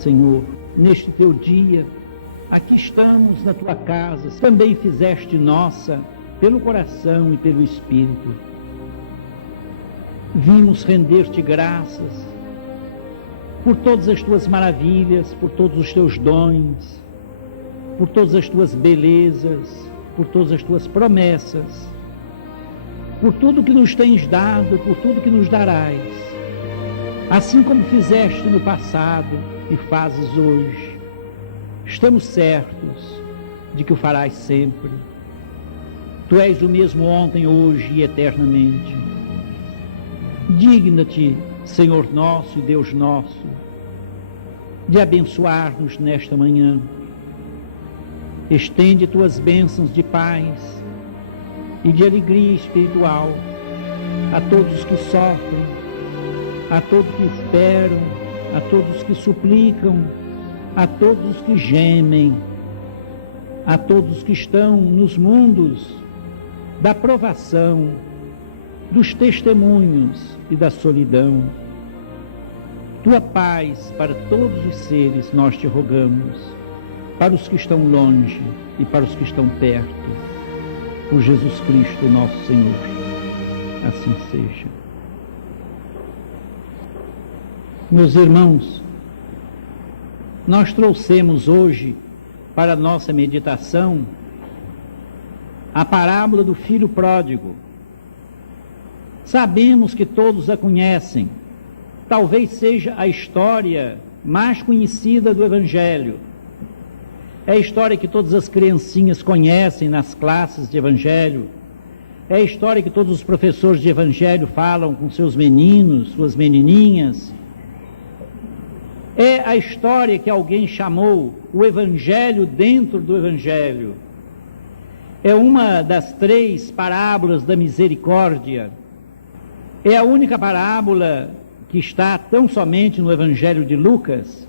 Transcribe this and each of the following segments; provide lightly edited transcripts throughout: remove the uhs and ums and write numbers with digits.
Senhor, neste teu dia, aqui estamos na tua casa, também fizeste nossa, pelo coração e pelo Espírito. Vimos render-te graças por todas as tuas maravilhas, por todos os teus dons, por todas as tuas belezas, por todas as tuas promessas, por tudo que nos tens dado, por tudo que nos darás, assim como fizeste no passado e fazes hoje. Estamos certos de que o farás sempre. Tu és o mesmo ontem, hoje e eternamente. Digna-te, Senhor nosso e Deus nosso, de abençoar-nos nesta manhã. Estende tuas bênçãos de paz e de alegria espiritual a todos que sofrem, a todos que esperam, a todos que suplicam, a todos que gemem, a todos que estão nos mundos da provação, dos testemunhos e da solidão. Tua paz para todos os seres nós te rogamos, para os que estão longe e para os que estão perto, por Jesus Cristo nosso Senhor. Assim seja. Meus irmãos, nós trouxemos hoje para a nossa meditação a parábola do filho pródigo. Sabemos que todos a conhecem, talvez seja a história mais conhecida do Evangelho. É a história que todas as criancinhas conhecem nas classes de Evangelho. É a história que todos os professores de Evangelho falam com seus meninos, suas menininhas. É a história que alguém chamou o Evangelho dentro do Evangelho. É uma das 3 parábolas da misericórdia. É a única parábola que está tão somente no Evangelho de Lucas,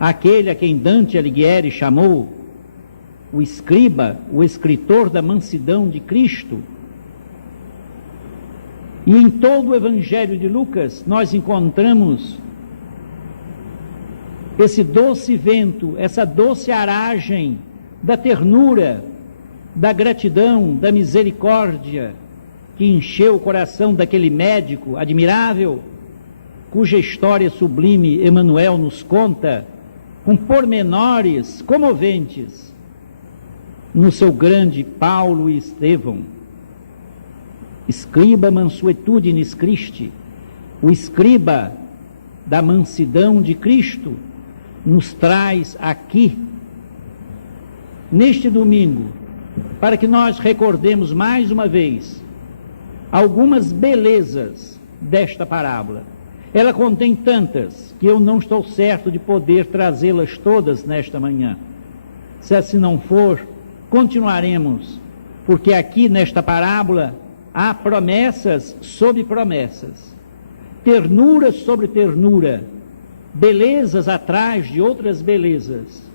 aquele a quem Dante Alighieri chamou o escriba, o escritor da mansidão de Cristo. E em todo o Evangelho de Lucas nós encontramos esse doce vento, essa doce aragem da ternura, da gratidão, da misericórdia, que encheu o coração daquele médico admirável, cuja história sublime Emmanuel nos conta, com pormenores comoventes, no seu grande Paulo e Estevão. Scriba mansuetudinis Christi, o escriba da mansidão de Cristo, nos traz aqui, neste domingo, para que nós recordemos mais uma vez algumas belezas desta parábola. Ela contém tantas que eu não estou certo de poder trazê-las todas nesta manhã. Se assim não for, continuaremos, porque aqui nesta parábola há promessas sobre promessas, ternura sobre ternura, belezas atrás de outras belezas.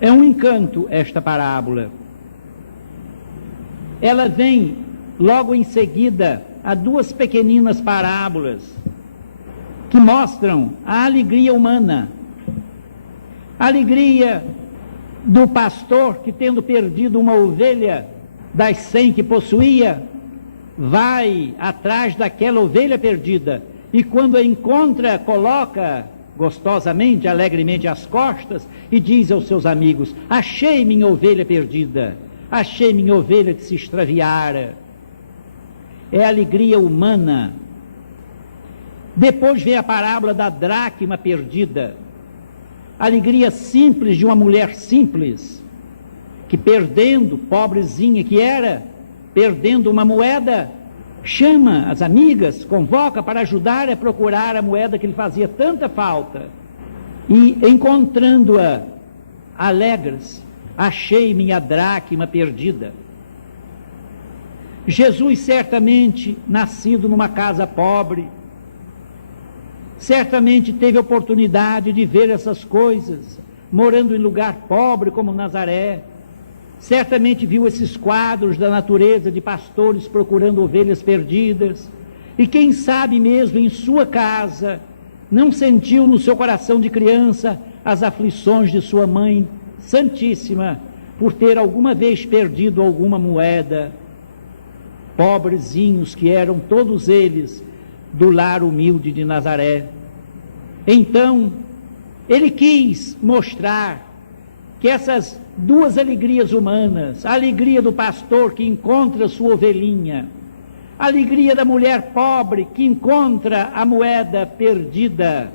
É um encanto esta parábola. Ela vem logo em seguida a 2 pequeninas parábolas que mostram a alegria humana, a alegria do pastor que, tendo perdido uma ovelha das 100 que possuía, vai atrás daquela ovelha perdida e, quando a encontra, coloca gostosamente, alegremente às costas e diz aos seus amigos: achei minha ovelha perdida, achei minha ovelha que se extraviara. É a alegria humana. Depois vem a parábola da dracma perdida, a alegria simples de uma mulher simples, que perdendo, pobrezinha que era, perdendo uma moeda, chama as amigas, convoca para ajudar a procurar a moeda que lhe fazia tanta falta, e encontrando-a, alegres: achei minha dracma perdida. Jesus, certamente nascido numa casa pobre, certamente teve oportunidade de ver essas coisas, morando em lugar pobre como Nazaré, certamente viu esses quadros da natureza de pastores procurando ovelhas perdidas, e quem sabe mesmo em sua casa não sentiu no seu coração de criança as aflições de sua mãe santíssima por ter alguma vez perdido alguma moeda? Pobrezinhos que eram todos eles do lar humilde de Nazaré. Então, ele quis mostrar que essas duas alegrias humanas, a alegria do pastor que encontra sua ovelhinha, a alegria da mulher pobre que encontra a moeda perdida,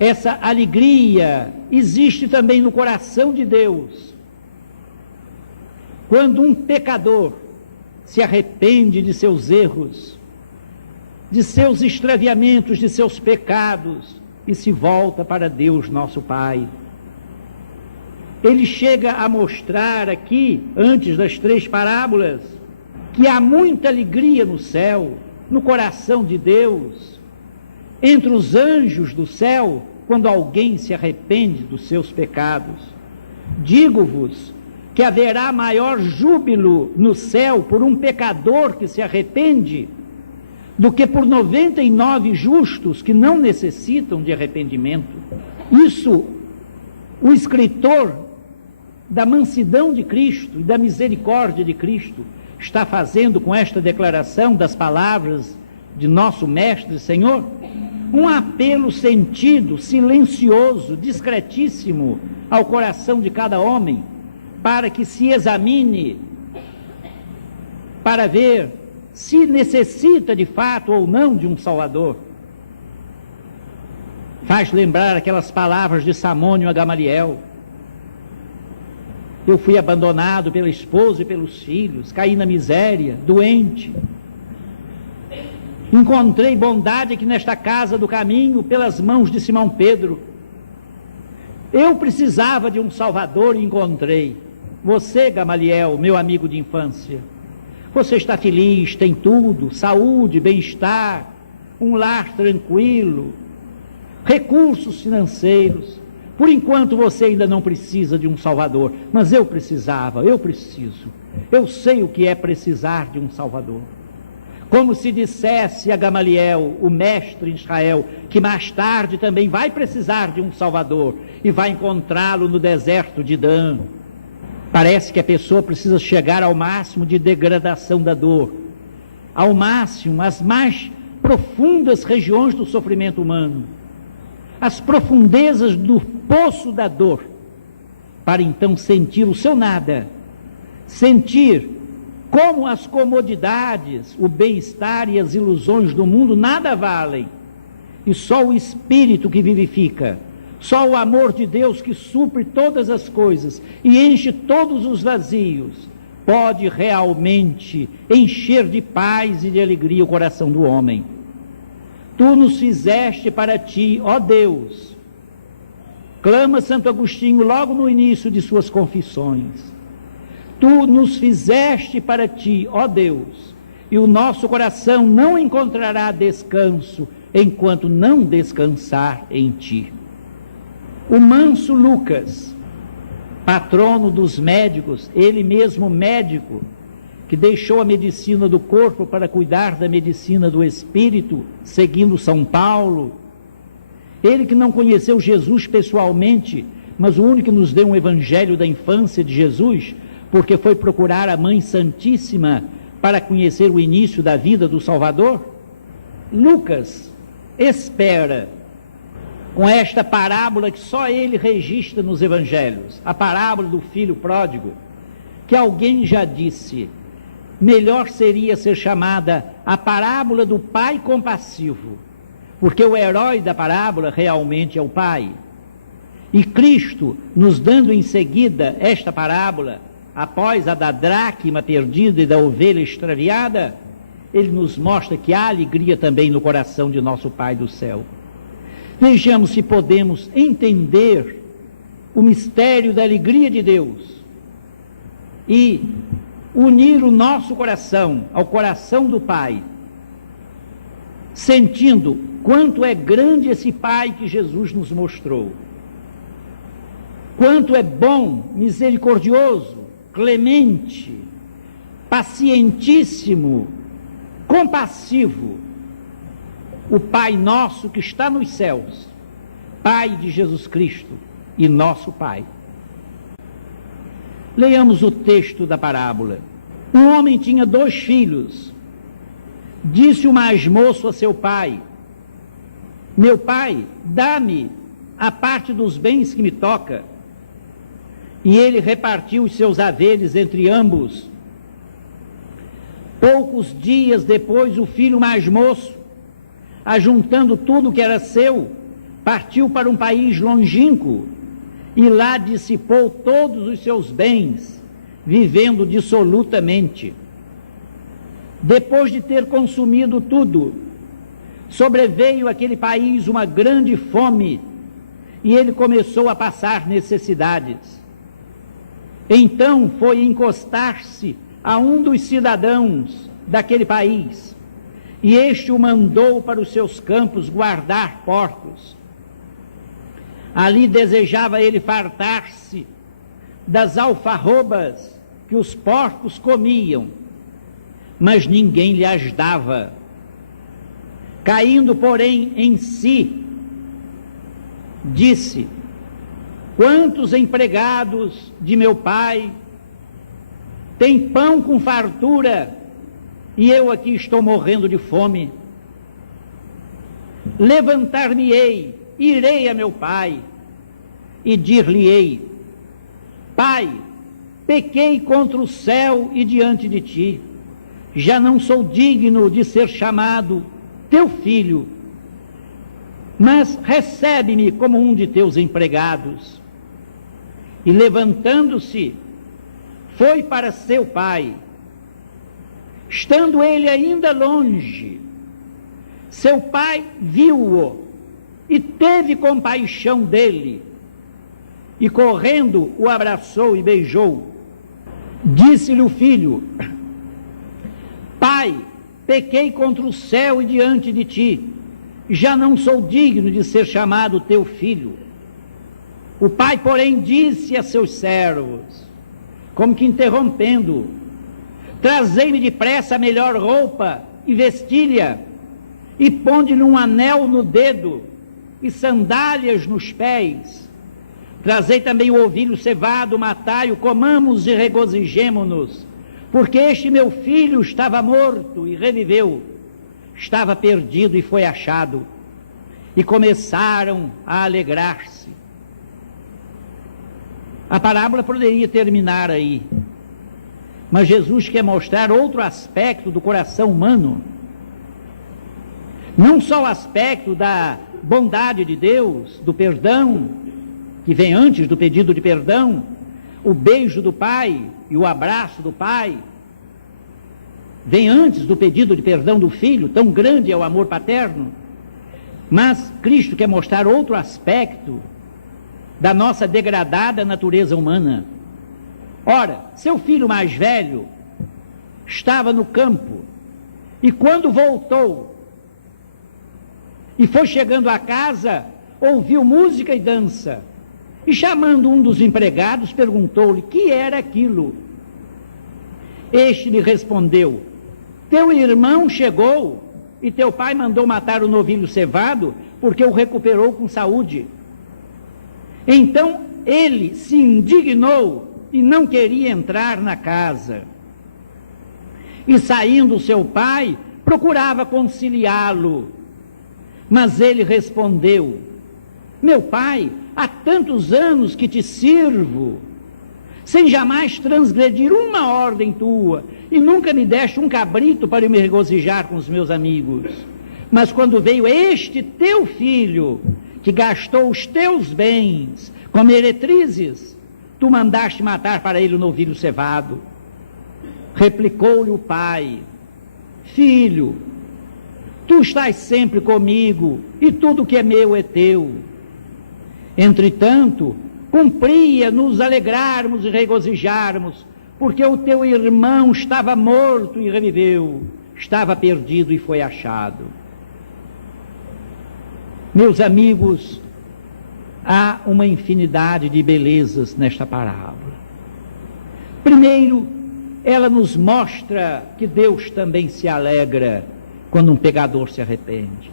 essa alegria existe também no coração de Deus. Quando um pecador se arrepende de seus erros, de seus extraviamentos, de seus pecados, e se volta para Deus, nosso Pai. Ele chega a mostrar aqui, antes das 3 parábolas, que há muita alegria no céu, no coração de Deus, entre os anjos do céu, quando alguém se arrepende dos seus pecados. Digo-vos que haverá maior júbilo no céu por um pecador que se arrepende do que por 99 justos que não necessitam de arrependimento. Isso, o escritor da mansidão de Cristo e da misericórdia de Cristo está fazendo com esta declaração das palavras de nosso Mestre Senhor, um apelo sentido, silencioso, discretíssimo ao coração de cada homem, para que se examine, para ver se necessita de fato ou não de um Salvador. Faz lembrar aquelas palavras de Samônio a Gamaliel: eu fui abandonado pela esposa e pelos filhos, caí na miséria, doente. Encontrei bondade aqui nesta casa do caminho pelas mãos de Simão Pedro. Eu precisava de um Salvador e encontrei. Você, Gamaliel, meu amigo de infância, você está feliz, tem tudo, saúde, bem-estar, um lar tranquilo, recursos financeiros. Por enquanto você ainda não precisa de um Salvador, mas eu precisava, eu preciso. Eu sei o que é precisar de um Salvador. Como se dissesse a Gamaliel, o mestre em Israel, que mais tarde também vai precisar de um Salvador e vai encontrá-lo no deserto de Dan. Parece que a pessoa precisa chegar ao máximo de degradação da dor, ao máximo, às mais profundas regiões do sofrimento humano, as profundezas do poço da dor, para então sentir o seu nada, sentir como as comodidades, o bem-estar e as ilusões do mundo nada valem, e só o Espírito que vivifica, só o amor de Deus que supre todas as coisas e enche todos os vazios, pode realmente encher de paz e de alegria o coração do homem. Tu nos fizeste para ti, ó Deus, clama Santo Agostinho logo no início de suas confissões. Tu nos fizeste para ti, ó Deus, e o nosso coração não encontrará descanso enquanto não descansar em ti. O manso Lucas, patrono dos médicos, ele mesmo médico, que deixou a medicina do corpo para cuidar da medicina do espírito, seguindo São Paulo, ele que não conheceu Jesus pessoalmente, mas o único que nos deu um evangelho da infância de Jesus, porque foi procurar a Mãe Santíssima para conhecer o início da vida do Salvador. Lucas espera, com esta parábola que só ele registra nos evangelhos, a parábola do filho pródigo, que alguém já disse, melhor seria ser chamada a parábola do pai compassivo, porque o herói da parábola realmente é o pai. E Cristo, nos dando em seguida esta parábola, após a da dracma perdida e da ovelha extraviada, ele nos mostra que há alegria também no coração de nosso Pai do céu. Vejamos se podemos entender o mistério da alegria de Deus e unir o nosso coração ao coração do Pai, sentindo quanto é grande esse Pai que Jesus nos mostrou, quanto é bom, misericordioso, clemente, pacientíssimo, compassivo, o Pai nosso que está nos céus, Pai de Jesus Cristo e nosso Pai. Leiamos o texto da parábola. Um homem tinha 2 filhos. Disse o mais moço a seu pai: meu pai, dá-me a parte dos bens que me toca. E ele repartiu os seus haveres entre ambos. Poucos dias depois, o filho mais moço, ajuntando tudo que era seu, partiu para um país longínquo e lá dissipou todos os seus bens, vivendo dissolutamente. Depois de ter consumido tudo, sobreveio àquele país uma grande fome e ele começou a passar necessidades. Então foi encostar-se a um dos cidadãos daquele país, e este o mandou para os seus campos guardar porcos. Ali desejava ele fartar-se das alfarrobas que os porcos comiam, mas ninguém lhe as dava. Caindo, porém, em si, disse: quantos empregados de meu pai têm pão com fartura e eu aqui estou morrendo de fome? Levantar-me-ei, irei a meu pai e dir-lhe-ei: pai, pequei contra o céu e diante de ti, já não sou digno de ser chamado teu filho, mas recebe-me como um de teus empregados. E levantando-se, foi para seu pai. Estando ele ainda longe, seu pai viu-o e teve compaixão dele, e correndo o abraçou e beijou. Disse-lhe o filho: pai, pequei contra o céu e diante de ti, já não sou digno de ser chamado teu filho. O pai, porém, disse a seus servos, como que interrompendo: trazei-me depressa a melhor roupa e vestilha, e ponde-lhe um anel no dedo e sandálias nos pés. Trazei também o ovilho cevado, matai-o, comamos e regozijemo-nos, porque este meu filho estava morto e reviveu, estava perdido e foi achado. E começaram a alegrar-se. A parábola poderia terminar aí, mas Jesus quer mostrar outro aspecto do coração humano. Não só o aspecto da bondade de Deus, do perdão, que vem antes do pedido de perdão, o beijo do pai e o abraço do pai, vem antes do pedido de perdão do filho, tão grande é o amor paterno. Mas Cristo quer mostrar outro aspecto da nossa degradada natureza humana. Ora, seu filho mais velho estava no campo, e quando voltou e foi chegando à casa, ouviu música e dança, e chamando um dos empregados, perguntou-lhe que era aquilo. Este lhe respondeu: teu irmão chegou e teu pai mandou matar o novilho cevado, porque o recuperou com saúde. Então ele se indignou e não queria entrar na casa. E saindo seu pai, procurava conciliá-lo. Mas ele respondeu: meu pai, há tantos anos que te sirvo, sem jamais transgredir uma ordem tua, e nunca me deste um cabrito para me regozijar com os meus amigos. Mas quando veio este teu filho, que gastou os teus bens com meretrizes, tu mandaste matar para ele o novilho cevado. Replicou-lhe o pai: filho, tu estás sempre comigo, e tudo que é meu é teu. Entretanto, cumpria nos alegrarmos e regozijarmos, porque o teu irmão estava morto e reviveu, estava perdido e foi achado. Meus amigos, há uma infinidade de belezas nesta parábola. Primeiro, ela nos mostra que Deus também se alegra quando um pecador se arrepende.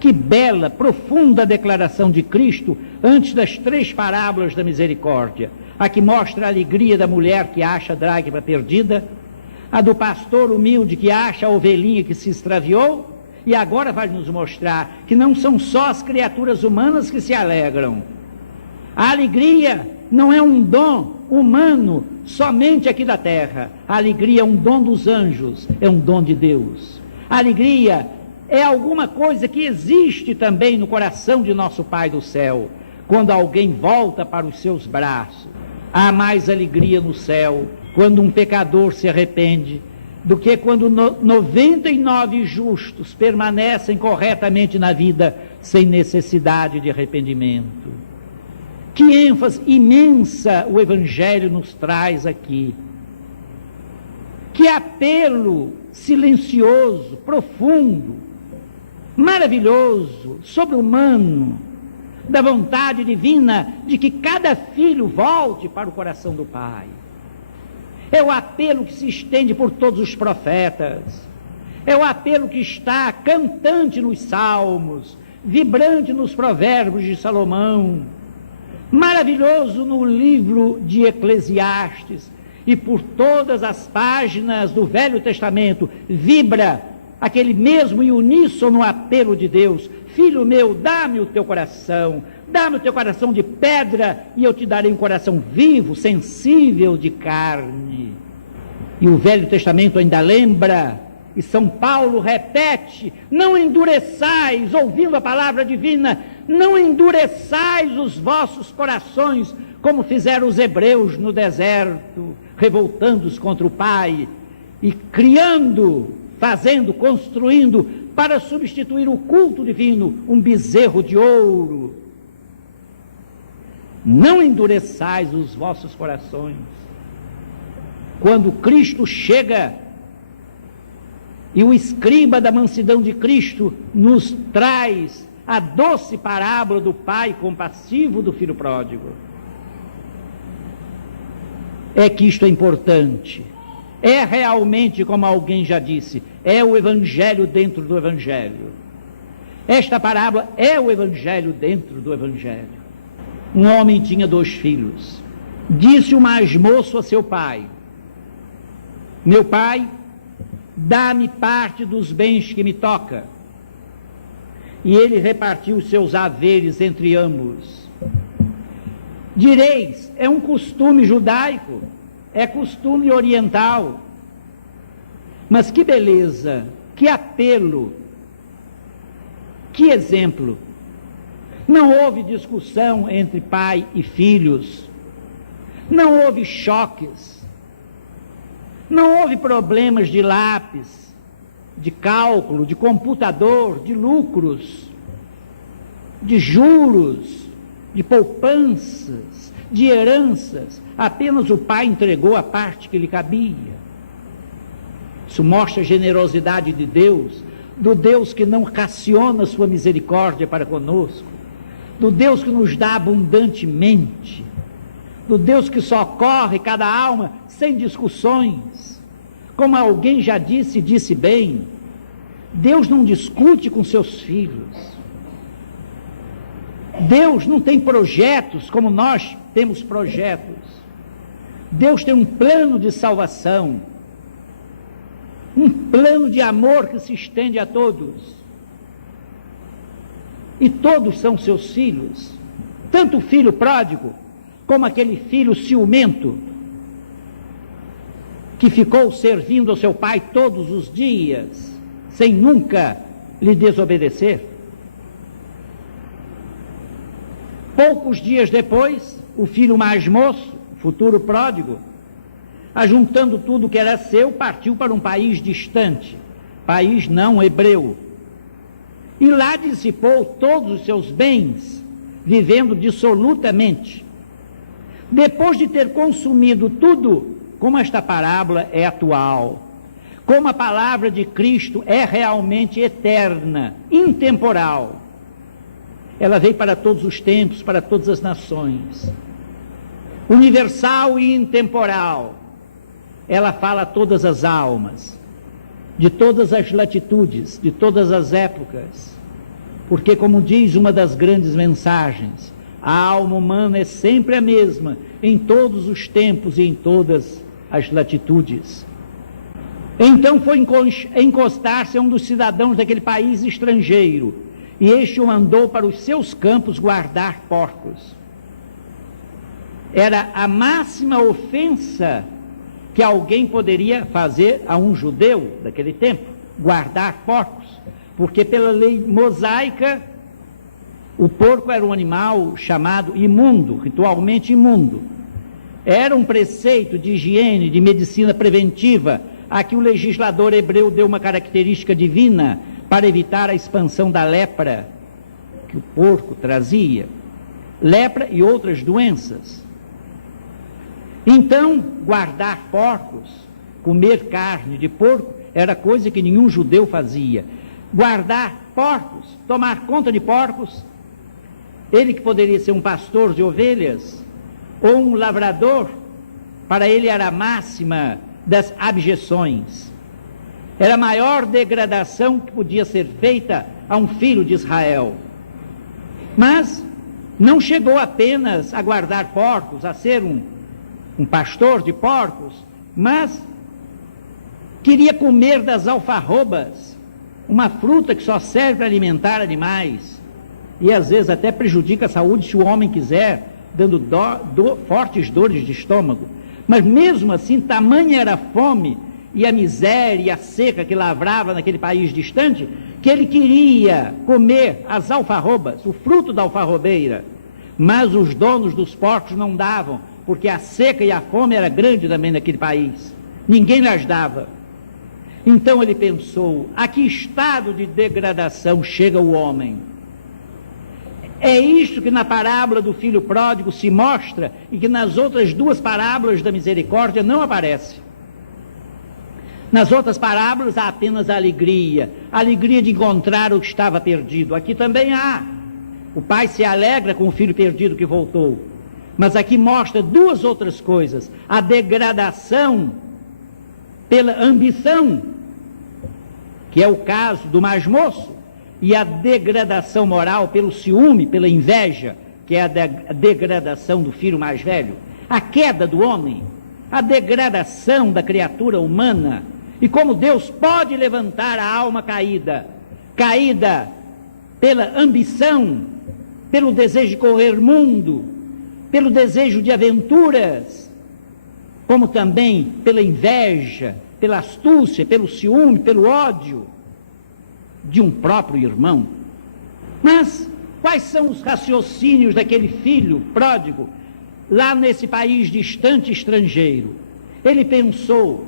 Que bela, profunda declaração de Cristo antes das 3 parábolas da misericórdia. A que mostra a alegria da mulher que acha a dracma perdida, a do pastor humilde que acha a ovelhinha que se extraviou, e agora vai nos mostrar que não são só as criaturas humanas que se alegram. A alegria não é um dom humano somente aqui da terra. A alegria é um dom dos anjos, é um dom de Deus. A alegria é alguma coisa que existe também no coração de nosso Pai do céu. Quando alguém volta para os seus braços, há mais alegria no céu quando um pecador se arrepende do que quando 99 justos permanecem corretamente na vida sem necessidade de arrependimento. Que ênfase imensa o Evangelho nos traz aqui. Que apelo silencioso, profundo, maravilhoso, sobre-humano, da vontade divina de que cada filho volte para o coração do Pai. É o apelo que se estende por todos os profetas. É o apelo que está cantante nos salmos, vibrante nos provérbios de Salomão, maravilhoso no livro de Eclesiastes, e por todas as páginas do Velho Testamento vibra aquele mesmo e uníssono apelo de Deus: filho meu, dá-me o teu coração de pedra, e eu te darei um coração vivo, sensível de carne. E o Velho Testamento ainda lembra, e São Paulo repete: não endureçais, ouvindo a palavra divina, não endureçais os vossos corações, como fizeram os hebreus no deserto, revoltando-se contra o Pai, e criando, construindo, para substituir o culto divino, um bezerro de ouro. Não endureçais os vossos corações. Quando Cristo chega, e o escriba da mansidão de Cristo nos traz a doce parábola do pai compassivo do filho pródigo, é que isto é importante. É realmente, como alguém já disse, é o Evangelho dentro do Evangelho. Esta parábola é o Evangelho dentro do Evangelho. Um homem tinha 2 filhos. Disse o mais moço a seu pai: meu pai, dá-me parte dos bens que me toca. E ele repartiu os seus haveres entre ambos. Direis, é um costume judaico, é costume oriental. Mas que beleza, que apelo, que exemplo. Não houve discussão entre pai e filhos, não houve choques, não houve problemas de lápis, de cálculo, de computador, de lucros, de juros, de poupanças, de heranças. Apenas o pai entregou a parte que lhe cabia. Isso mostra a generosidade de Deus, do Deus que não raciona sua misericórdia para conosco, do Deus que nos dá abundantemente, do Deus que socorre cada alma sem discussões. Como alguém já disse bem, Deus não discute com seus filhos. Deus não tem projetos como nós temos projetos. Deus tem um plano de salvação, um plano de amor que se estende a todos. E todos são seus filhos, tanto o filho pródigo, como aquele filho ciumento, que ficou servindo ao seu pai todos os dias, sem nunca lhe desobedecer. Poucos dias depois, o filho mais moço, futuro pródigo, ajuntando tudo que era seu, partiu para um país distante, país não hebreu, e lá dissipou todos os seus bens, vivendo dissolutamente. Depois de ter consumido tudo, como esta parábola é atual, como a palavra de Cristo é realmente eterna, intemporal, ela veio para todos os tempos, para todas as nações, universal e intemporal. Ela fala a todas as almas, de todas as latitudes, de todas as épocas. porque, como diz uma das grandes mensagens, a alma humana é sempre a mesma, em todos os tempos e em todas as latitudes. Então foi encostar-se a um dos cidadãos daquele país estrangeiro, e este o mandou para os seus campos guardar porcos. Era a máxima ofensa que alguém poderia fazer a um judeu daquele tempo, guardar porcos, porque pela lei mosaica, o porco era um animal chamado imundo, ritualmente imundo. Era um preceito de higiene, de medicina preventiva, a que o legislador hebreu deu uma característica divina para evitar a expansão da lepra que o porco trazia, lepra e outras doenças. Então, guardar porcos, comer carne de porco, era coisa que nenhum judeu fazia. Guardar porcos, tomar conta de porcos, ele que poderia ser um pastor de ovelhas, ou um lavrador, para ele era a máxima das abjeções. Era a maior degradação que podia ser feita a um filho de Israel. Mas não chegou apenas a guardar porcos, a ser um pastor de porcos, mas queria comer das alfarrobas, uma fruta que só serve para alimentar animais, e às vezes até prejudica a saúde se o homem quiser, dando fortes dores de estômago. Mas mesmo assim, tamanha era a fome e a miséria e a seca que lavrava naquele país distante, que ele queria comer as alfarrobas, o fruto da alfarrobeira, mas os donos dos porcos não davam, porque a seca e a fome era grande também naquele país, ninguém lhes dava. Então ele pensou, a que estado de degradação chega o homem? É isto que na parábola do filho pródigo se mostra e que nas outras duas parábolas da misericórdia não aparece. Nas outras parábolas há apenas a alegria de encontrar o que estava perdido. Aqui também há. O pai se alegra com o filho perdido que voltou. Mas aqui mostra duas outras coisas: a degradação pela ambição, que é o caso do mais moço, e a degradação moral pelo ciúme, pela inveja, que é a degradação do filho mais velho. A queda do homem, a degradação da criatura humana, e como Deus pode levantar a alma caída pela ambição, pelo desejo de correr mundo, pelo desejo de aventuras, como também pela inveja, pela astúcia, pelo ciúme, pelo ódio de um próprio irmão. Mas quais são os raciocínios daquele filho pródigo lá nesse país distante, estrangeiro? Ele pensou,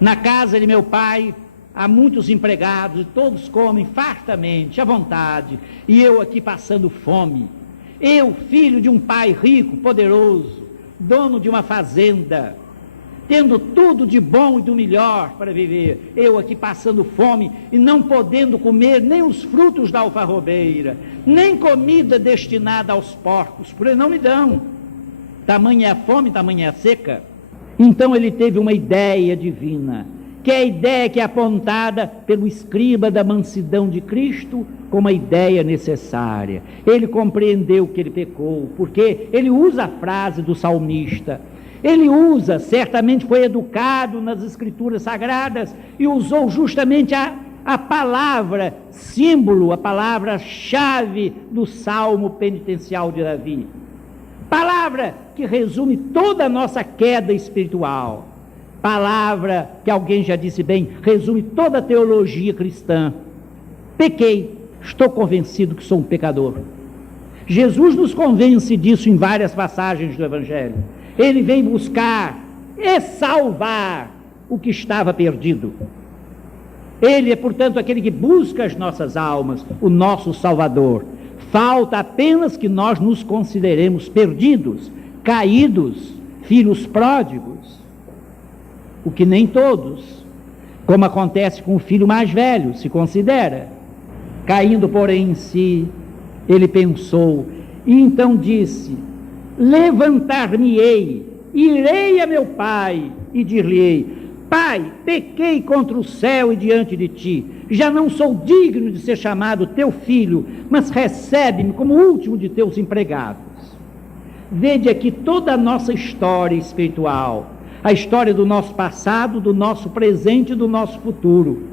na casa de meu pai há muitos empregados e todos comem fartamente, à vontade, e eu aqui passando fome. Eu, filho de um pai rico, poderoso, dono de uma fazenda, tendo tudo de bom e do melhor para viver, eu aqui passando fome e não podendo comer nem os frutos da alfarrobeira, nem comida destinada aos porcos, porque não me dão. Tamanha é a fome, tamanha é a seca. Então ele teve uma ideia divina, que é a ideia que é apontada pelo escriba da mansidão de Cristo como a ideia necessária. Ele compreendeu que ele pecou, porque ele usa a frase do salmista. Ele usa, certamente foi educado nas escrituras sagradas e usou justamente a palavra símbolo, a palavra-chave do salmo penitencial de Davi. Palavra que resume toda a nossa queda espiritual. Palavra que alguém já disse bem, resume toda a teologia cristã. Pequei, estou convencido que sou um pecador. Jesus nos convence disso em várias passagens do Evangelho. Ele veio buscar e salvar o que estava perdido. Ele é, portanto, aquele que busca as nossas almas, o nosso Salvador. Falta apenas que nós nos consideremos perdidos, caídos, filhos pródigos. O que nem todos, como acontece com o filho mais velho, se considera. Caindo, porém, em si, ele pensou, e então disse: levantar-me-ei, irei a meu pai, e dir-lhe-ei: Pai, pequei contra o céu e diante de ti, já não sou digno de ser chamado teu filho, mas recebe-me como o último de teus empregados. Vede aqui toda a nossa história espiritual, a história do nosso passado, do nosso presente e do nosso futuro.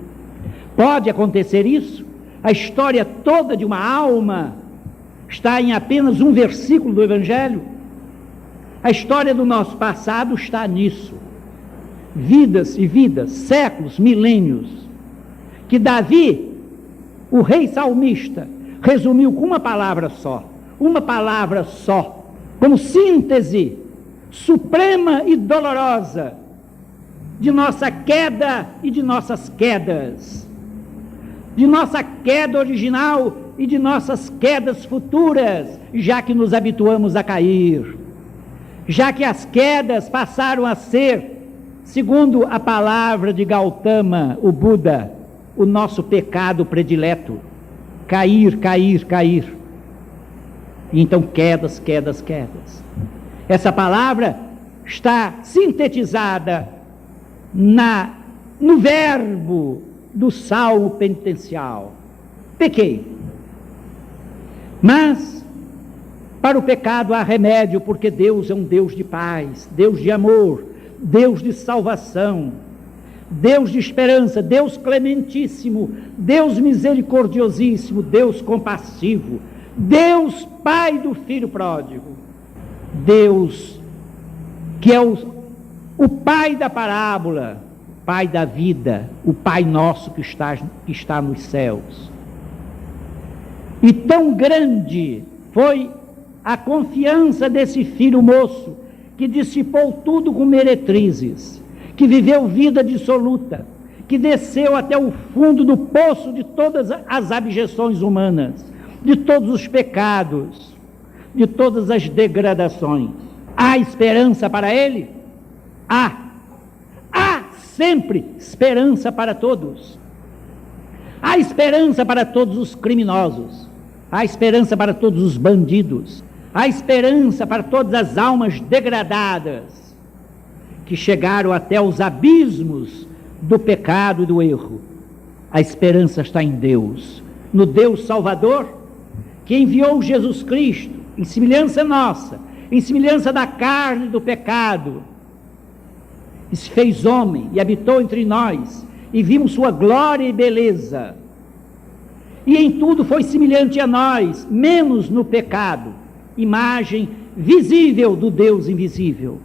Pode acontecer isso? A história toda de uma alma está em apenas um versículo do Evangelho? A história do nosso passado está nisso. Vidas e vidas, séculos, milênios, que Davi, o rei salmista, resumiu com uma palavra só, como síntese suprema e dolorosa de nossa queda e de nossas quedas, de nossa queda original e de nossas quedas futuras, já que nos habituamos a cair, já que as quedas passaram a ser, segundo a palavra de Gautama, o Buda, o nosso pecado predileto. Cair, cair, cair. E então quedas, quedas, quedas. Essa palavra está sintetizada no verbo do salmo penitencial. Pequei. Mas para o pecado há remédio, porque Deus é um Deus de paz, Deus de amor, Deus de salvação, Deus de esperança, Deus clementíssimo, Deus misericordiosíssimo, Deus compassivo, Deus Pai do Filho pródigo, Deus que é o Pai da parábola, Pai da vida, o Pai nosso que está nos céus. E tão grande foi a confiança desse filho moço, que dissipou tudo com meretrizes, que viveu vida dissoluta, que desceu até o fundo do poço de todas as abjeções humanas, de todos os pecados, de todas as degradações. Há esperança para ele? Há sempre esperança para todos. Há esperança para todos os criminosos, há esperança para todos os bandidos, há esperança para todas as almas degradadas que chegaram até os abismos do pecado e do erro. A esperança está em Deus, no Deus Salvador, que enviou Jesus Cristo em semelhança nossa, em semelhança da carne e do pecado, e se fez homem e habitou entre nós, e vimos sua glória e beleza, e em tudo foi semelhante a nós, menos no pecado, imagem visível do Deus invisível,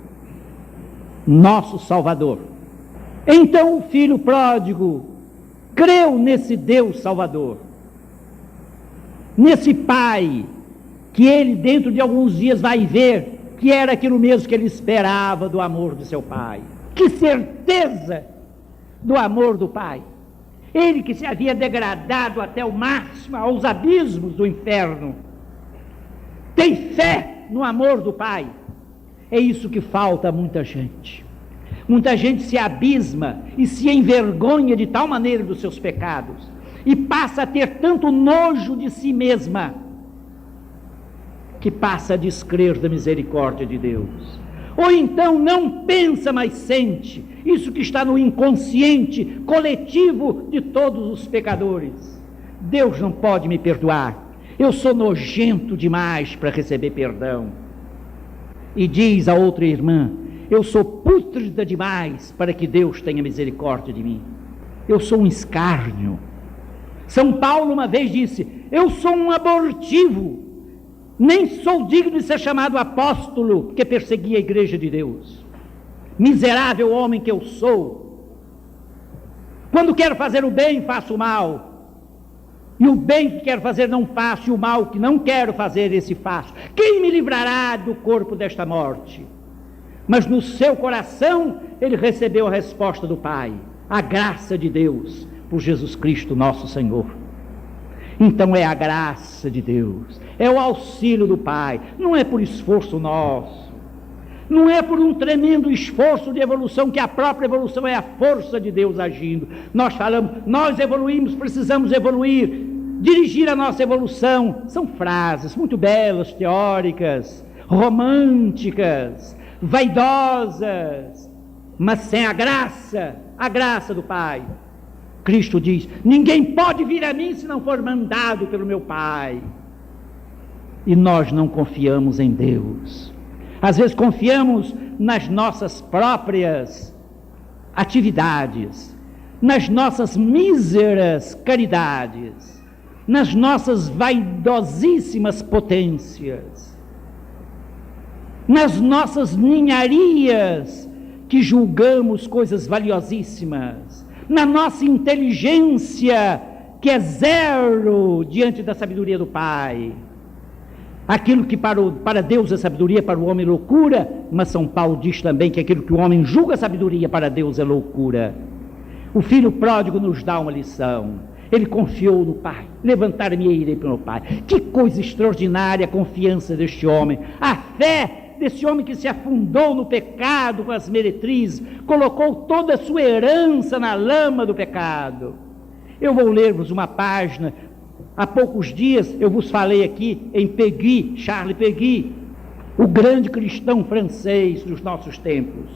nosso Salvador. Então o filho pródigo creu nesse Deus Salvador, nesse Pai, que ele dentro de alguns dias vai ver que era aquilo mesmo que ele esperava do amor de seu Pai. Que certeza do amor do Pai! Ele que se havia degradado até o máximo, aos abismos do inferno, tem fé no amor do Pai. É isso que falta a muita gente. Muita gente se abisma e se envergonha de tal maneira dos seus pecados, e passa a ter tanto nojo de si mesma, que passa a descrer da misericórdia de Deus. Ou então não pensa, mas sente, isso que está no inconsciente coletivo de todos os pecadores. Deus não pode me perdoar, eu sou nojento demais para receber perdão. E diz a outra irmã, eu sou pútrida demais para que Deus tenha misericórdia de mim, eu sou um escárnio. São Paulo uma vez disse, eu sou um abortivo, nem sou digno de ser chamado apóstolo, porque persegui a igreja de Deus. Miserável homem que eu sou, quando quero fazer o bem, faço o mal, e o bem que quero fazer não faço, e o mal que não quero fazer, esse faço. Quem me livrará do corpo desta morte? Mas no seu coração ele recebeu a resposta do Pai, a graça de Deus, por Jesus Cristo nosso Senhor. Então é a graça de Deus, é o auxílio do Pai, não é por esforço nosso, não é por um tremendo esforço de evolução, que a própria evolução é a força de Deus agindo. Nós falamos, nós evoluímos, precisamos evoluir, dirigir a nossa evolução, são frases muito belas, teóricas, românticas, vaidosas, mas sem a graça do Pai, Cristo diz: ninguém pode vir a mim se não for mandado pelo meu Pai. E nós não confiamos em Deus. Às vezes confiamos nas nossas próprias atividades, nas nossas míseras caridades, nas nossas vaidosíssimas potências, nas nossas ninharias que julgamos coisas valiosíssimas, na nossa inteligência que é zero diante da sabedoria do Pai. Aquilo que para Deus é sabedoria, para o homem é loucura, mas São Paulo diz também que aquilo que o homem julga sabedoria, para Deus é loucura. O filho pródigo nos dá uma lição. Ele confiou no Pai. Levantar-me e irei para o meu Pai. Que coisa extraordinária a confiança deste homem. A fé desse homem que se afundou no pecado com as meretrizes, colocou toda a sua herança na lama do pecado. Eu vou ler-vos uma página. Há poucos dias eu vos falei aqui em Péguy, Charles Péguy, o grande cristão francês dos nossos tempos.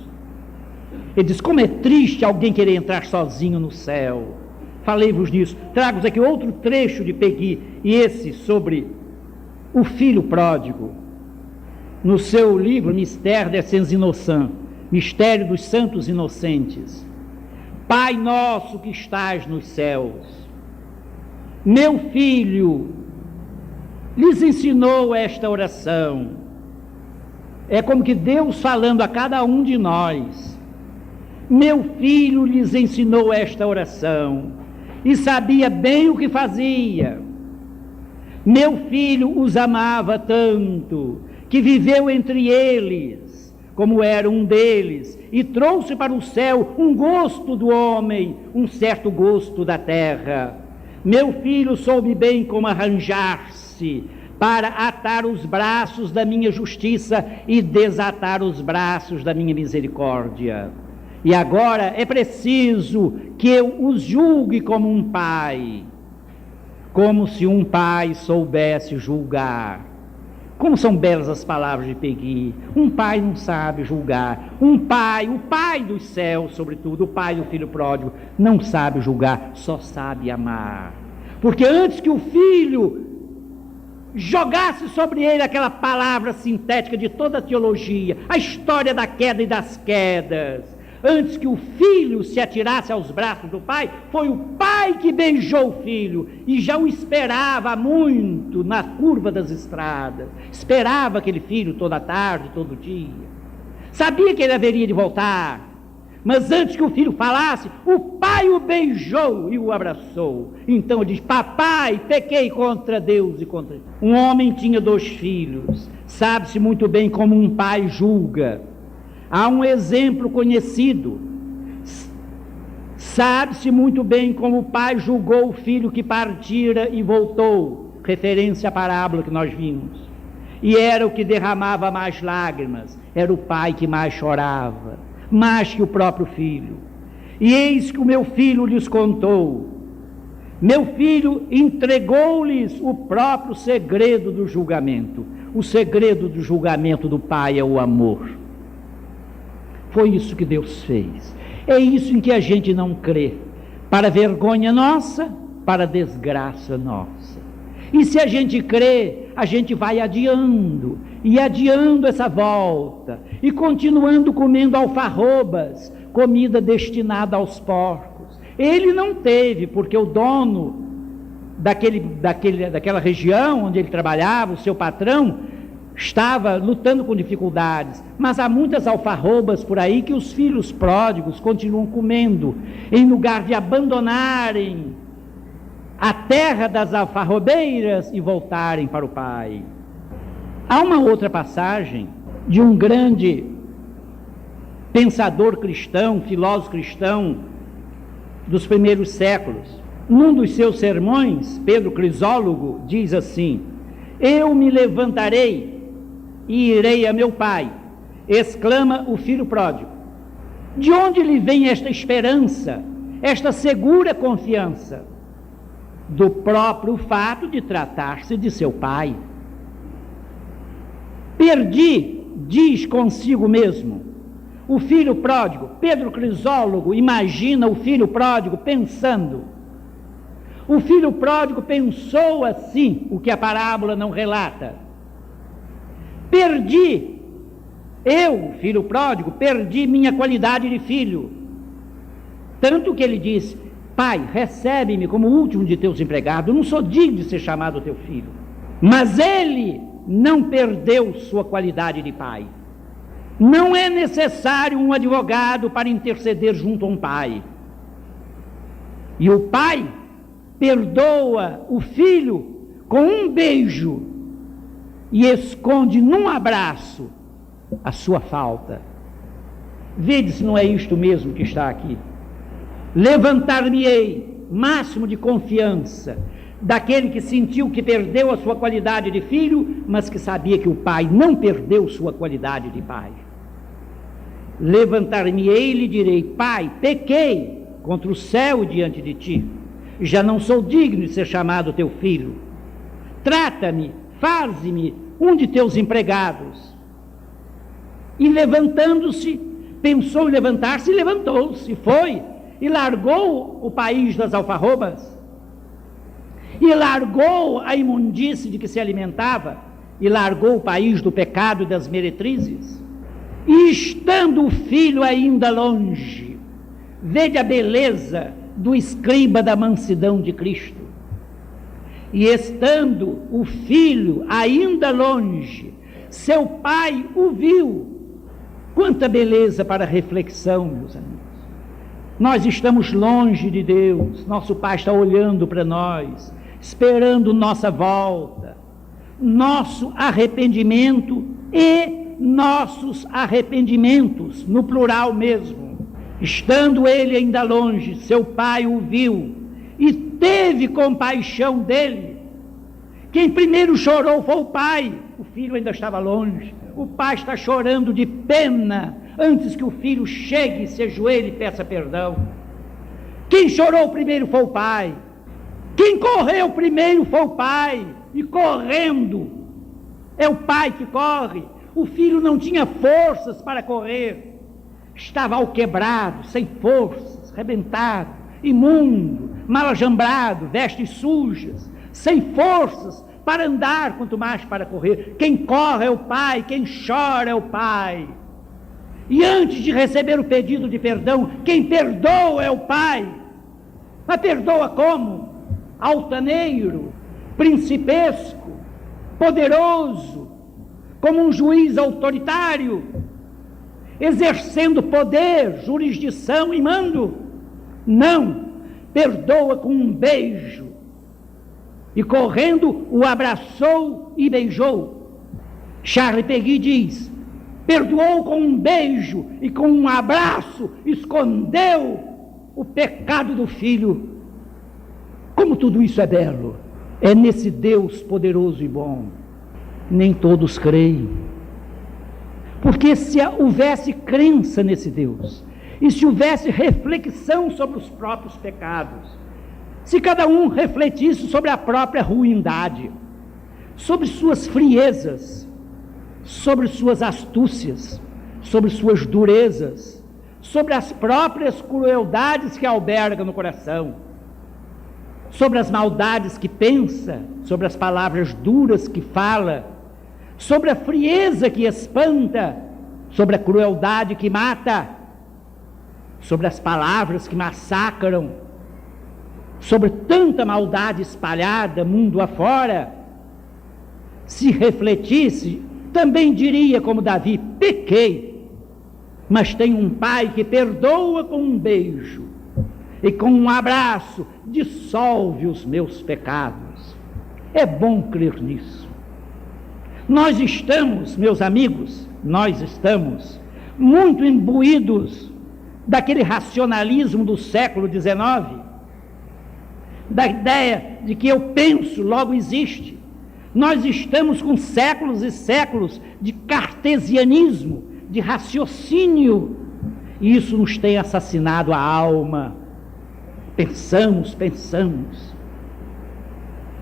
Ele diz: como é triste alguém querer entrar sozinho no céu. Falei-vos nisso. Trago-vos aqui outro trecho de Péguy, e esse sobre o filho pródigo, no seu livro Mystère des Saints Innocents, Mistério dos Santos Inocentes. Pai nosso que estás nos céus, meu filho lhes ensinou esta oração. É como que Deus falando a cada um de nós. Meu filho lhes ensinou esta oração e sabia bem o que fazia. Meu filho os amava tanto que viveu entre eles, como era um deles, e trouxe para o céu um gosto do homem, um certo gosto da terra. Meu filho soube bem como arranjar-se para atar os braços da minha justiça e desatar os braços da minha misericórdia. E agora é preciso que eu os julgue como um pai, como se um pai soubesse julgar. Como são belas as palavras de Péguy. Um pai não sabe julgar. Um pai, o pai dos céus, sobretudo, o pai do filho pródigo, não sabe julgar, só sabe amar. Porque antes que o filho jogasse sobre ele aquela palavra sintética de toda a teologia, a história da queda e das quedas, antes que o filho se atirasse aos braços do pai, foi o pai que beijou o filho, e já o esperava muito na curva das estradas, esperava aquele filho toda tarde, todo dia, sabia que ele haveria de voltar, mas antes que o filho falasse, o pai o beijou e o abraçou. Então ele diz: papai, pequei contra Deus e contra ti. Um homem tinha 2 filhos, sabe-se muito bem como um pai julga. Há um exemplo conhecido, sabe-se muito bem como o pai julgou o filho que partira e voltou, referência à parábola que nós vimos, e era o que derramava mais lágrimas, era o pai que mais chorava, mais que o próprio filho. E eis que o meu filho lhes contou, meu filho entregou-lhes o próprio segredo do julgamento. O segredo do julgamento do pai é o amor. Foi isso que Deus fez. É isso em que a gente não crê, para vergonha nossa, para desgraça nossa. E se a gente crê, a gente vai adiando, e adiando essa volta, e continuando comendo alfarrobas, comida destinada aos porcos. Ele não teve, porque o dono daquela região onde ele trabalhava, o seu patrão, estava lutando com dificuldades, mas há muitas alfarrobas por aí que os filhos pródigos continuam comendo, em lugar de abandonarem a terra das alfarrobeiras e voltarem para o Pai. Há uma outra passagem de um grande pensador cristão, filósofo cristão dos primeiros séculos. Num dos seus sermões, Pedro Crisólogo diz assim: eu me levantarei e irei a meu pai, exclama o filho pródigo. De onde lhe vem esta esperança, esta segura confiança? Do próprio fato de tratar-se de seu pai. Perdi, diz consigo mesmo, o filho pródigo, Pedro Crisólogo imagina o filho pródigo pensando. O filho pródigo pensou assim, o que a parábola não relata. Eu, filho pródigo, perdi minha qualidade de filho. Tanto que ele disse: Pai, recebe-me como o último de teus empregados, não sou digno de ser chamado teu filho. Mas ele não perdeu sua qualidade de pai. Não é necessário um advogado para interceder junto a um pai. E o pai perdoa o filho com um beijo e esconde num abraço a sua falta. Vede se não é isto mesmo que está aqui. Levantar-me-ei, máximo de confiança, daquele que sentiu que perdeu a sua qualidade de filho, mas que sabia que o pai não perdeu sua qualidade de pai. Levantar-me-ei e lhe direi: Pai, pequei contra o céu diante de ti, já não sou digno de ser chamado teu filho. Trata-me, faze-me um de teus empregados. E levantando-se, pensou em levantar-se e levantou-se, foi e largou o país das alfarrobas, e largou a imundície de que se alimentava, e largou o país do pecado e das meretrizes. E estando o filho ainda longe, vede a beleza do escriba da mansidão de Cristo. E estando o filho ainda longe, seu pai o viu. Quanta beleza para reflexão, meus amigos. Nós estamos longe de Deus, nosso pai está olhando para nós, esperando nossa volta, nosso arrependimento e nossos arrependimentos, no plural mesmo. Estando ele ainda longe, seu pai o viu e teve compaixão dele. Quem primeiro chorou foi o pai, o filho ainda estava longe. O pai está chorando de pena antes que o filho chegue, se ajoelhe e peça perdão. Quem chorou primeiro foi o pai. Quem correu primeiro foi o pai. E correndo, é o pai que corre. O filho não tinha forças para correr. Estava alquebrado, sem forças, rebentado, imundo, mal ajambrado, vestes sujas, sem forças para andar, quanto mais para correr. Quem corre é o pai, quem chora é o pai. E antes de receber o pedido de perdão, quem perdoa é o pai. Mas perdoa como? Altaneiro, principesco, poderoso, como um juiz autoritário, exercendo poder, jurisdição e mando. Não, perdoa com um beijo. E correndo, o abraçou e beijou. Charles Péguy diz: perdoou com um beijo e com um abraço, escondeu o pecado do filho. Como tudo isso é belo! É nesse Deus poderoso e bom. Nem todos creem. Porque se houvesse crença nesse Deus, e se houvesse reflexão sobre os próprios pecados, se cada um refletisse sobre a própria ruindade, sobre suas friezas, sobre suas astúcias, sobre suas durezas, sobre as próprias crueldades que alberga no coração, sobre as maldades que pensa, sobre as palavras duras que fala, sobre a frieza que espanta, sobre a crueldade que mata, sobre as palavras que massacram, sobre tanta maldade espalhada mundo afora, se refletisse, também diria como Davi: pequei, mas tenho um pai que perdoa com um beijo e com um abraço dissolve os meus pecados. É bom crer nisso. Nós estamos, meus amigos, nós estamos muito imbuídos daquele racionalismo do século XIX, da ideia de que eu penso, logo existe. Nós estamos com séculos e séculos de cartesianismo, de raciocínio, e isso nos tem assassinado a alma. Pensamos,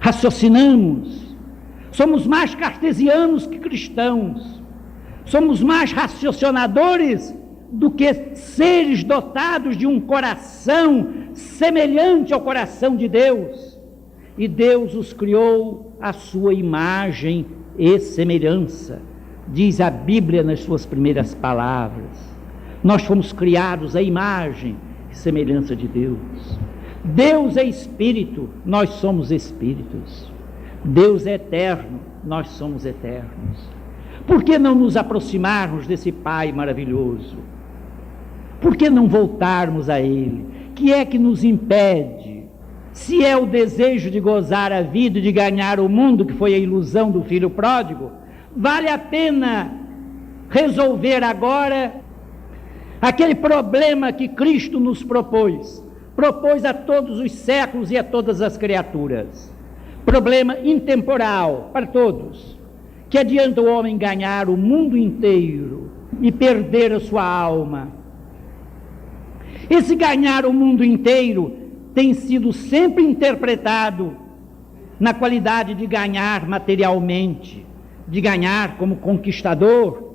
raciocinamos, somos mais cartesianos que cristãos, somos mais raciocinadores do que seres dotados de um coração semelhante ao coração de Deus. E Deus os criou à sua imagem e semelhança, diz a Bíblia nas suas primeiras palavras. Nós fomos criados à imagem e semelhança de Deus. Deus é espírito, nós somos espíritos. Deus é eterno, nós somos eternos. Por que não nos aproximarmos desse Pai maravilhoso? Por que não voltarmos a Ele? Que é que nos impede? Se é o desejo de gozar a vida e de ganhar o mundo, que foi a ilusão do filho pródigo, vale a pena resolver agora aquele problema que Cristo nos propôs a todos os séculos e a todas as criaturas. Problema intemporal para todos. Que adianta o homem ganhar o mundo inteiro e perder a sua alma? Esse ganhar o mundo inteiro tem sido sempre interpretado na qualidade de ganhar materialmente, de ganhar como conquistador,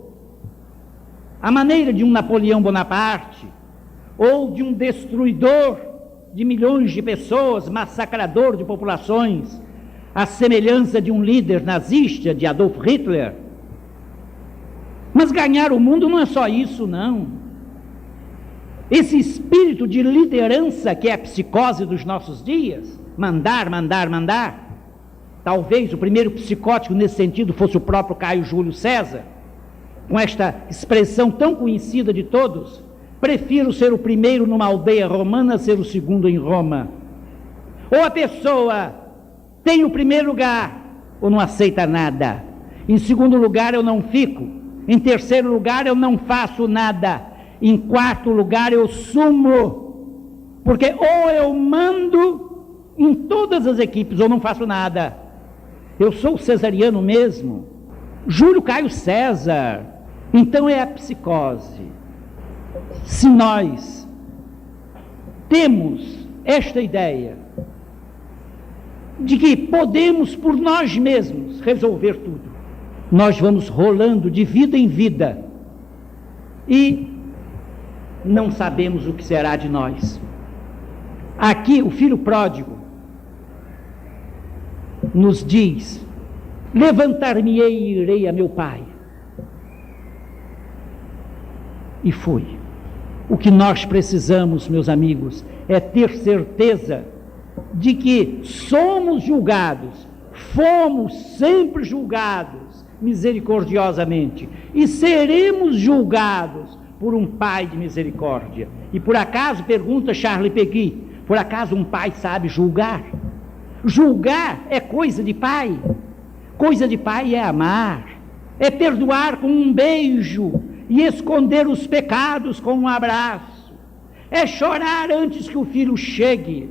a maneira de um Napoleão Bonaparte, ou de um destruidor de milhões de pessoas, massacrador de populações, à semelhança de um líder nazista, de Adolf Hitler. Mas ganhar o mundo não é só isso, não. Esse espírito de liderança que é a psicose dos nossos dias, mandar, mandar, mandar. Talvez o primeiro psicótico nesse sentido fosse o próprio Caio Júlio César, com esta expressão tão conhecida de todos: prefiro ser o primeiro numa aldeia romana a ser o segundo em Roma. Ou a pessoa tem o primeiro lugar, ou não aceita nada. Em segundo lugar, eu não fico. Em terceiro lugar, eu não faço nada. Em quarto lugar, eu sumo. Porque ou eu mando em todas as equipes, ou não faço nada. Eu sou cesariano mesmo. Júlio Caio César. Então é a psicose. Se nós temos esta ideia de que podemos por nós mesmos resolver tudo, nós vamos rolando de vida em vida e não sabemos o que será de nós. Aqui o filho pródigo nos diz: levantar-me-ei e irei a meu pai. E foi. O que nós precisamos, meus amigos, é ter certeza de que somos julgados, fomos sempre julgados misericordiosamente e seremos julgados por um Pai de misericórdia. E por acaso, pergunta Charles Péguy, por acaso um pai sabe julgar? Julgar é coisa de pai. Coisa de pai é amar, é perdoar com um beijo e esconder os pecados com um abraço, é chorar antes que o filho chegue,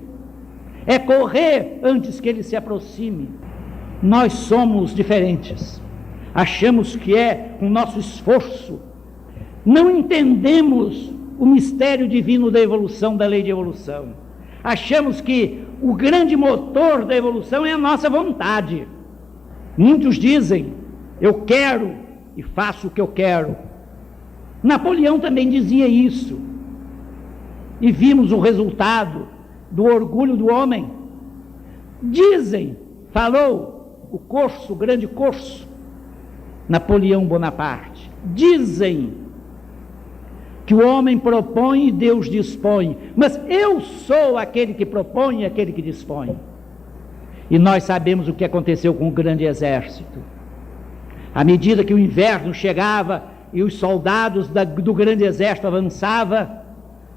é correr antes que ele se aproxime. Nós somos diferentes, achamos que é com nosso esforço, não entendemos o mistério divino da evolução, da lei de evolução, achamos que o grande motor da evolução é a nossa vontade. Muitos dizem: eu quero e faço o que eu quero. Napoleão também dizia isso, e vimos o resultado do orgulho do homem. Dizem, falou o grande Corso, Napoleão Bonaparte, dizem que o homem propõe e Deus dispõe, mas eu sou aquele que propõe e aquele que dispõe. E nós sabemos o que aconteceu com o grande exército. À medida que o inverno chegava e os soldados do grande exército avançavam,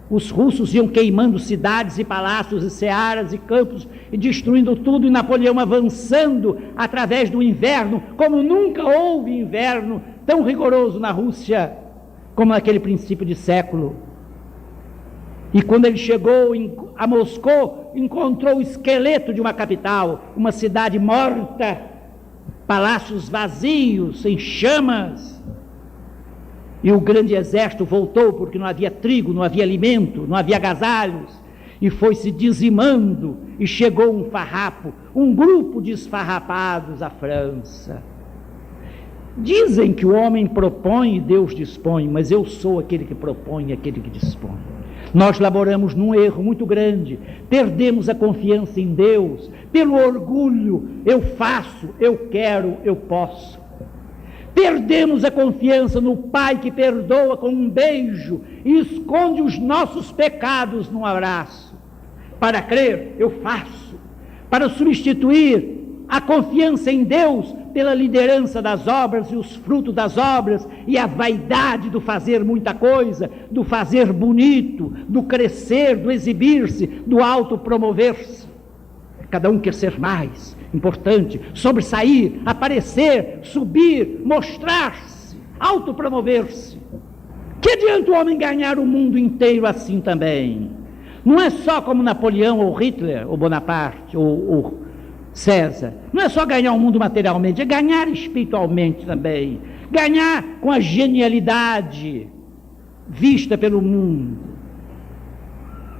os russos iam queimando cidades e palácios e searas e campos e destruindo tudo, e Napoleão avançando através do inverno, como nunca houve inverno tão rigoroso na Rússia como naquele princípio de século. E quando ele chegou a Moscou, encontrou o esqueleto de uma capital, uma cidade morta, palácios vazios, em chamas. E o grande exército voltou porque não havia trigo, não havia alimento, não havia agasalhos, e foi se dizimando, e chegou um farrapo, um grupo de esfarrapados à França. Dizem que o homem propõe e Deus dispõe, mas eu sou aquele que propõe e aquele que dispõe. Nós laboramos num erro muito grande, perdemos a confiança em Deus, pelo orgulho, eu faço, eu quero, eu posso. Perdemos a confiança no Pai que perdoa com um beijo e esconde os nossos pecados num abraço. Para crer, eu faço. Para substituir a confiança em Deus pela liderança das obras e os frutos das obras e a vaidade do fazer muita coisa, do fazer bonito, do crescer, do exibir-se, do autopromover-se. Cada um quer ser mais importante, sobressair, aparecer, subir, mostrar-se, autopromover-se. Que adianta o homem ganhar o mundo inteiro assim também? Não é só como Napoleão ou Hitler ou Bonaparte ou César, não é só ganhar o mundo materialmente, é ganhar espiritualmente também, ganhar com a genialidade vista pelo mundo,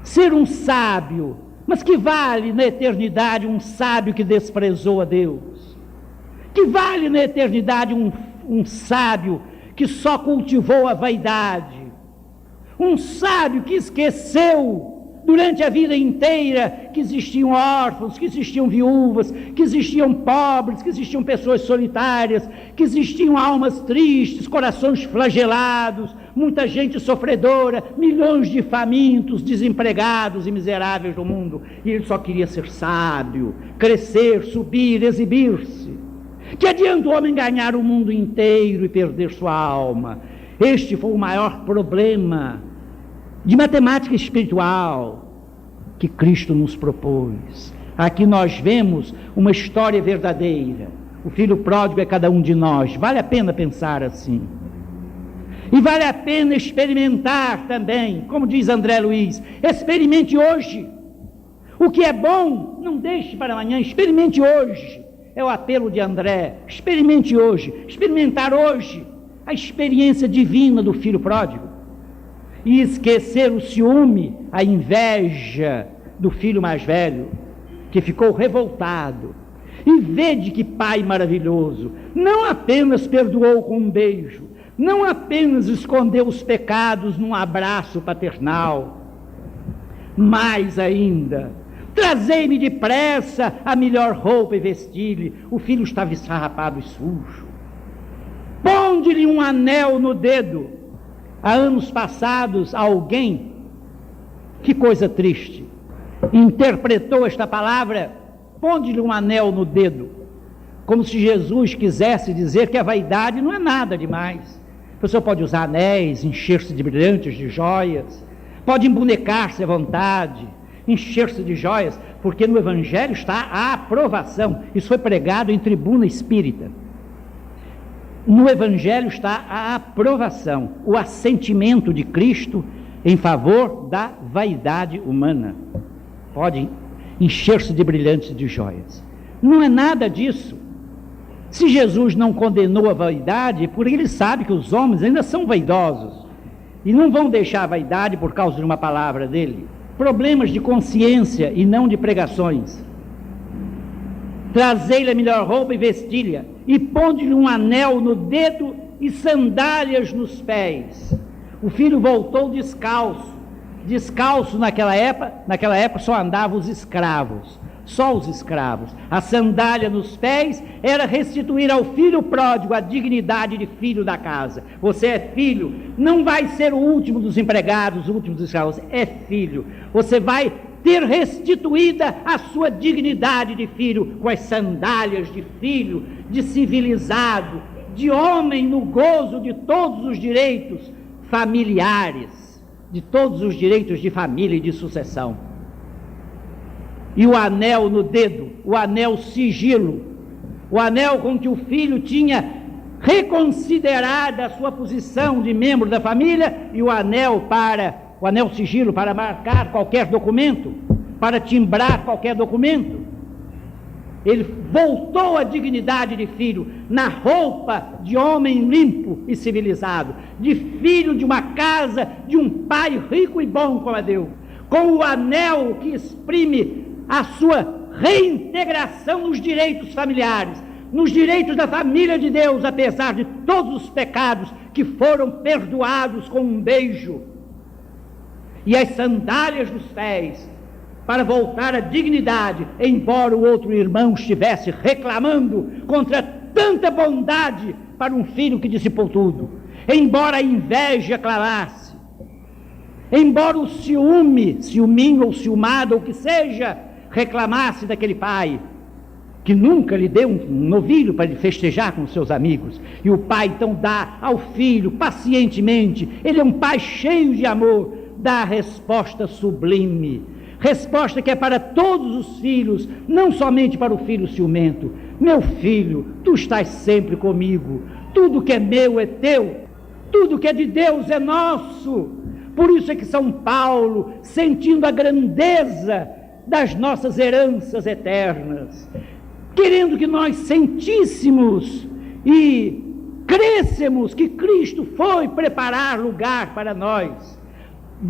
ser um sábio, mas que vale na eternidade um sábio que desprezou a Deus, que vale na eternidade um sábio que só cultivou a vaidade, um sábio que esqueceu durante a vida inteira que existiam órfãos, que existiam viúvas, que existiam pobres, que existiam pessoas solitárias, que existiam almas tristes, corações flagelados, muita gente sofredora, milhões de famintos, desempregados e miseráveis no mundo. E ele só queria ser sábio, crescer, subir, exibir-se. Que adianta o homem ganhar o mundo inteiro e perder sua alma? Este foi o maior problema de matemática espiritual que Cristo nos propôs. Aqui nós vemos uma história verdadeira. O filho pródigo é cada um de nós. Vale a pena pensar assim. E vale a pena experimentar também, como diz André Luiz, experimente hoje. O que é bom, não deixe para amanhã, experimente hoje. É o apelo de André, experimente hoje, experimentar hoje a experiência divina do filho pródigo. E esquecer o ciúme, a inveja do filho mais velho, que ficou revoltado. E vede que pai maravilhoso, não apenas perdoou com um beijo, não apenas escondeu os pecados num abraço paternal, mais ainda, trazei-me depressa a melhor roupa e vestir-lhe. O filho estava esfarrapado e sujo. Ponde-lhe um anel no dedo. Há anos passados, alguém, que coisa triste, interpretou esta palavra, ponde-lhe um anel no dedo, como se Jesus quisesse dizer que a vaidade não é nada demais. A pessoa pode usar anéis, encher-se de brilhantes, de joias, pode embonecar-se à vontade, encher-se de joias, porque no Evangelho está a aprovação. Isso foi pregado em tribuna espírita. No Evangelho está a aprovação, o assentimento de Cristo em favor da vaidade humana. Pode encher-se de brilhantes e de joias. Não é nada disso. Se Jesus não condenou a vaidade, porque ele sabe que os homens ainda são vaidosos e não vão deixar a vaidade por causa de uma palavra dele. Problemas de consciência e não de pregações. Trazei-lhe a melhor roupa e vestilha, e ponde-lhe um anel no dedo e sandálias nos pés. O filho voltou descalço. Descalço naquela época só andavam os escravos, só os escravos. A sandália nos pés era restituir ao filho pródigo a dignidade de filho da casa. Você é filho, não vai ser o último dos empregados, o último dos escravos, é filho. Você vai ter restituída a sua dignidade de filho, com as sandálias de filho, de civilizado, de homem no gozo de todos os direitos familiares, de todos os direitos de família e de sucessão. E o anel no dedo, o anel sigilo, o anel com que o filho tinha reconsiderada a sua posição de membro da família, e o anel sigilo para marcar qualquer documento, para timbrar qualquer documento. Ele voltou à dignidade de filho, na roupa de homem limpo e civilizado, de filho de uma casa, de um pai rico e bom como é Deus, com o anel que exprime a sua reintegração nos direitos familiares, nos direitos da família de Deus, apesar de todos os pecados que foram perdoados com um beijo, e as sandálias dos pés, para voltar à dignidade, embora o outro irmão estivesse reclamando contra tanta bondade para um filho que dissipou tudo, embora a inveja clamasse, embora o ciúme, ciúminho ou ciumado, ou que seja, reclamasse daquele pai, que nunca lhe deu um novilho para ele festejar com seus amigos, e o pai então dá ao filho pacientemente, ele é um pai cheio de amor, dá a resposta sublime, resposta que é para todos os filhos, não somente para o filho ciumento: meu filho, tu estás sempre comigo, tudo que é meu é teu, tudo que é de Deus é nosso. Por isso é que São Paulo, sentindo a grandeza das nossas heranças eternas, querendo que nós sentíssemos e crescemos que Cristo foi preparar lugar para nós.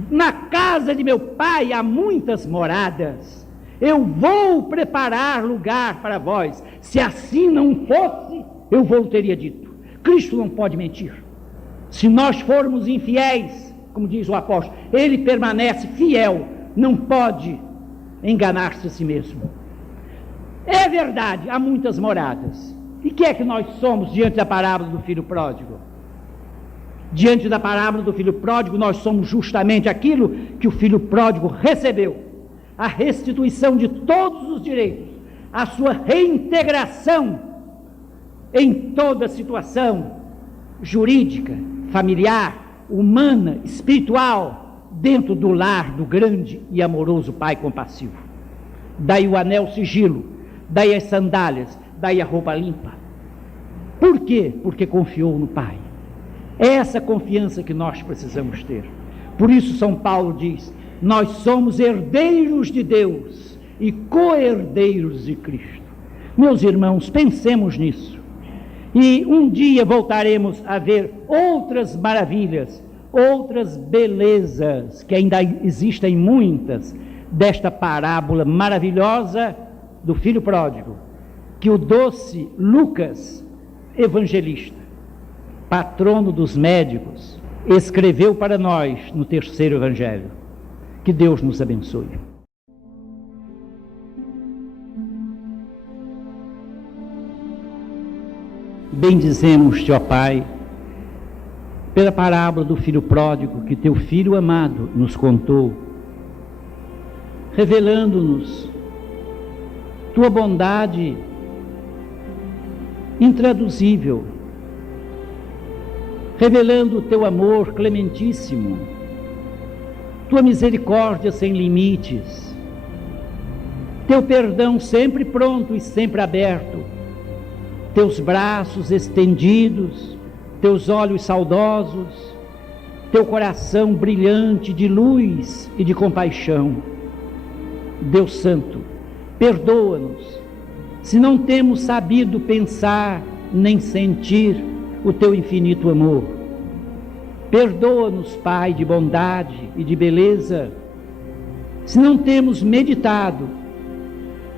Na casa de meu pai há muitas moradas, eu vou preparar lugar para vós. Se assim não fosse, eu vou teria dito. Cristo não pode mentir. Se nós formos infiéis, como diz o apóstolo, ele permanece fiel, não pode enganar-se a si mesmo. É verdade, há muitas moradas. E o que é que nós somos diante da parábola do filho pródigo? Diante da parábola do filho pródigo, nós somos justamente aquilo que o filho pródigo recebeu: a restituição de todos os direitos, a sua reintegração em toda situação jurídica, familiar, humana, espiritual, dentro do lar do grande e amoroso Pai compassivo. Daí o anel sigilo, daí as sandálias, daí a roupa limpa. Por quê? Porque confiou no Pai. É essa confiança que nós precisamos ter. Por isso São Paulo diz: nós somos herdeiros de Deus e co-herdeiros de Cristo. Meus irmãos, pensemos nisso. E um dia voltaremos a ver outras maravilhas, outras belezas, que ainda existem muitas, desta parábola maravilhosa do filho pródigo, que o doce Lucas, evangelista, patrono dos médicos, escreveu para nós no terceiro evangelho. Que Deus nos abençoe. Bendizemos-te, ó Pai, pela parábola do filho pródigo que teu filho amado nos contou, revelando-nos tua bondade intraduzível, revelando o teu amor clementíssimo, tua misericórdia sem limites, teu perdão sempre pronto e sempre aberto, teus braços estendidos, teus olhos saudosos, teu coração brilhante de luz e de compaixão. Deus Santo, perdoa-nos se não temos sabido pensar nem sentir o teu infinito amor. Perdoa-nos, Pai de bondade e de beleza, se não temos meditado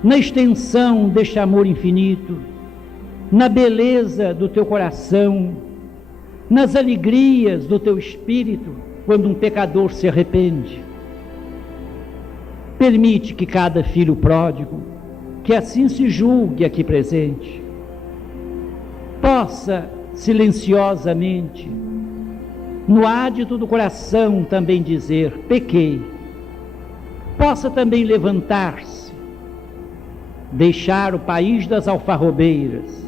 na extensão deste amor infinito, na beleza do teu coração, nas alegrias do teu espírito, quando um pecador se arrepende. Permite que cada filho pródigo, que assim se julgue aqui presente, possa silenciosamente, no ádito do coração também dizer: pequei. Possa também levantar-se, deixar o país das alfarrobeiras,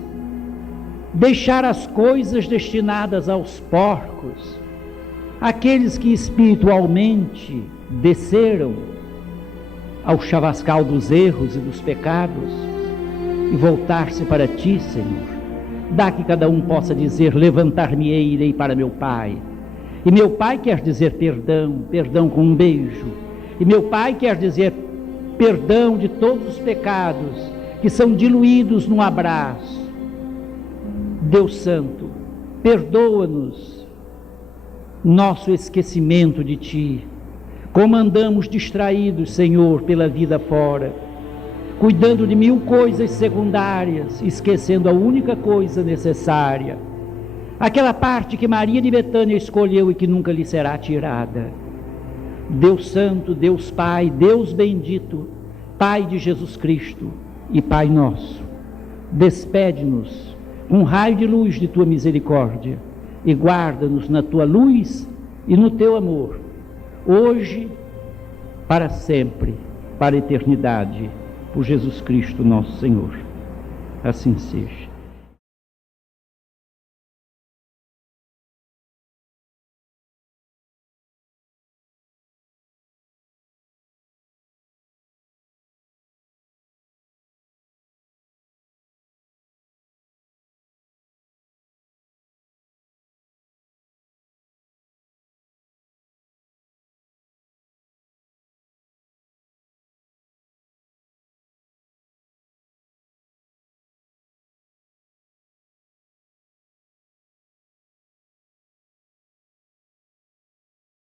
deixar as coisas destinadas aos porcos, aqueles que espiritualmente desceram ao chavascal dos erros e dos pecados, e voltar-se para ti, Senhor. Dá que cada um possa dizer: levantar-me-ei e irei para meu Pai. E meu Pai quer dizer perdão, perdão com um beijo. E meu Pai quer dizer perdão de todos os pecados que são diluídos num abraço. Deus Santo, perdoa-nos nosso esquecimento de Ti, como andamos distraídos, Senhor, pela vida fora, cuidando de 1000 coisas secundárias, esquecendo a única coisa necessária, aquela parte que Maria de Betânia escolheu e que nunca lhe será tirada. Deus Santo, Deus Pai, Deus bendito, Pai de Jesus Cristo e Pai nosso, despede-nos com um raio de luz de tua misericórdia e guarda-nos na tua luz e no teu amor, hoje, para sempre, para a eternidade, por Jesus Cristo nosso Senhor. Assim seja.